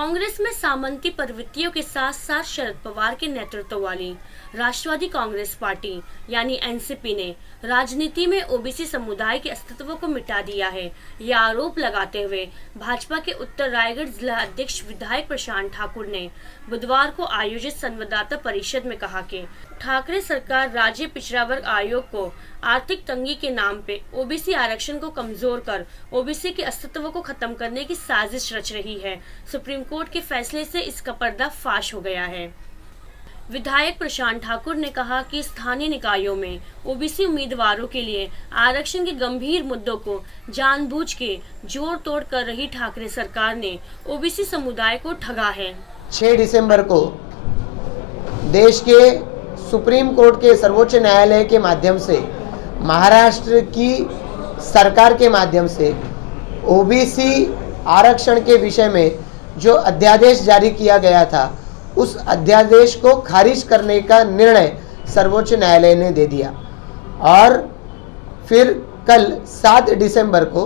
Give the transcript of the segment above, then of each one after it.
कांग्रेस में सामंती प्रवृत्तियों के साथ साथ शरद पवार के नेतृत्व वाली राष्ट्रवादी कांग्रेस पार्टी यानी एनसीपी ने राजनीति में ओबीसी समुदाय के अस्तित्व को मिटा दिया है। यह आरोप लगाते हुए भाजपा के उत्तर रायगढ़ जिला अध्यक्ष विधायक प्रशांत ठाकुर ने बुधवार को आयोजित संवाददाता परिषद में कहा कि ठाकरे सरकार राज्य पिछड़ा वर्ग आयोग को आर्थिक तंगी के नाम पे ओबीसी आरक्षण को कमजोर कर ओबीसी के अस्तित्व को खत्म करने की साजिश रच रही है। सुप्रीम कोर्ट के फैसले से इसका पर्दा फाश हो गया है। विधायक प्रशांत ठाकुर ने कहा कि स्थानीय निकायों में ओबीसी उम्मीदवारों के लिए आरक्षण के गंभीर मुद्दों को जानबूझ के जोड़ तोड़ कर रही ठाकरे सरकार ने ओबीसी समुदाय को ठगा है। 6 दिसंबर को देश के सुप्रीम कोर्ट के सर्वोच्च न्यायालय के माध्यम से महाराष्ट्र की सरकार के माध्यम से ओबीसी आरक्षण के विषय में जो अध्यादेश जारी किया गया था उस अध्यादेश को खारिज करने का निर्णय सर्वोच्च न्यायालय ने दे दिया और फिर कल 7 दिसंबर को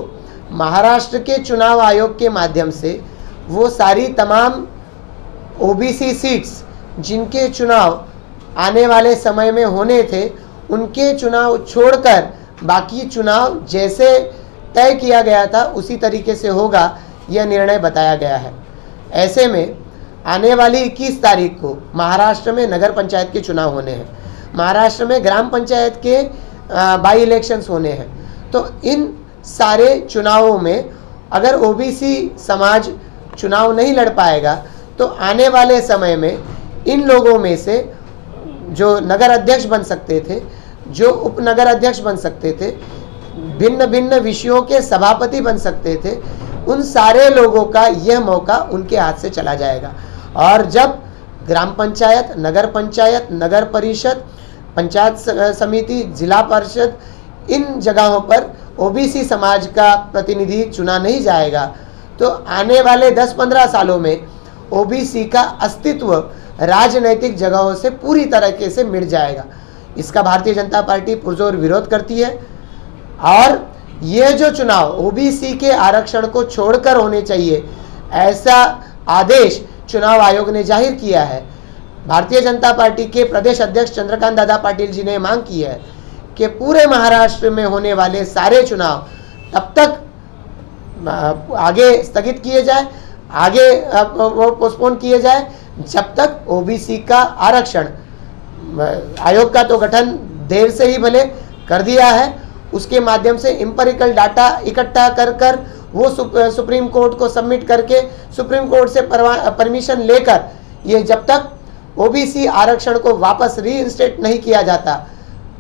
महाराष्ट्र के चुनाव आयोग के माध्यम से वो सारी तमाम ओबीसी सीट्स जिनके चुनाव आने वाले समय में होने थे उनके चुनाव छोड़कर बाकी चुनाव जैसे तय किया गया था उसी तरीके से होगा, यह निर्णय बताया गया है। ऐसे में आने वाली 21 तारीख को महाराष्ट्र में नगर पंचायत के चुनाव होने हैं, महाराष्ट्र में ग्राम पंचायत के बाई इलेक्शंस होने हैं। तो इन सारे चुनावों में अगर ओबीसी समाज चुनाव नहीं लड़ पाएगा तो आने वाले समय में इन लोगों में से जो नगर अध्यक्ष बन सकते थे, जो उप नगर अध्यक्ष बन सकते थे, भिन्न भिन्न विषयों के सभापति बन सकते थे, उन सारे लोगों का यह मौका उनके हाथ से चला जाएगा। और जब ग्राम पंचायत, नगर परिषद, पंचायत समिति, जिला परिषद, इन जगहों पर ओबीसी समाज का प्रतिनिधि चुना नहीं जाएगा तो आने वाले 10-15 सालों में ओबीसी का अस्तित्व राजनैतिक जगहों से पूरी तरीके से मिट जाएगा। इसका भारतीय जनता पार्टी पुरजोर विरोध करती है और ये जो चुनाव ओबीसी के आरक्षण को छोड़कर होने चाहिए ऐसा आदेश चुनाव आयोग ने जाहिर किया है। भारतीय जनता पार्टी के प्रदेश अध्यक्ष चंद्रकांत दादा पाटिल जी ने मांग की है कि पूरे महाराष्ट्र में होने वाले सारे चुनाव तब तक आगे स्थगित किए जाए, आगे वो पोस्टपोन किए जाए जब तक ओबीसी का आरक्षण, आयोग का तो गठन देर से ही भले कर दिया है, उसके माध्यम से एम्पिरिकल डाटा इकट्ठा कर वो सुप्रीम कोर्ट को सबमिट करके सुप्रीम कोर्ट से परमिशन लेकर ये जब तक ओबीसी आरक्षण को वापस रीइंस्टेट नहीं किया जाता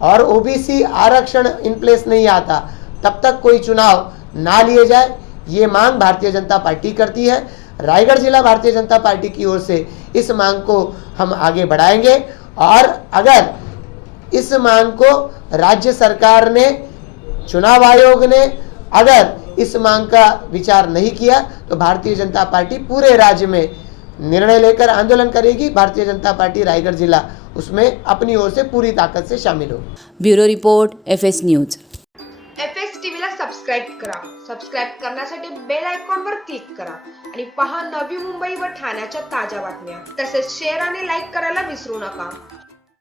और ओबीसी आरक्षण इन प्लेस नहीं आता तब तक कोई चुनाव ना लिए जाए, ये मांग भारतीय जनता पार्टी करती है। रायगढ़ जिला भारतीय जनता पार्टी की ओर से इस मांग को हम आगे बढ़ाएंगे और अगर इस मांग को राज्य सरकार ने, चुनाव आयोग ने अगर इस मांग का विचार नहीं किया तो भारतीय जनता पार्टी पूरे राज्य में निर्णय लेकर आंदोलन करेगी। भारतीय जनता पार्टी रायगढ़ जिला उसमें अपनी ओर से पूरी ताकत से शामिल होगी। Bureau report FS news. FS टीव्हीला सबस्क्राईब करा। सबस्क्राईब करण्यासाठी बेल आयकॉनवर क्लिक करा आणि पहा नवी मुंबई व ठाण्याच्या ताज्या बातम्या। तसेच शेअर आणि लाईक करायला विसरू नका।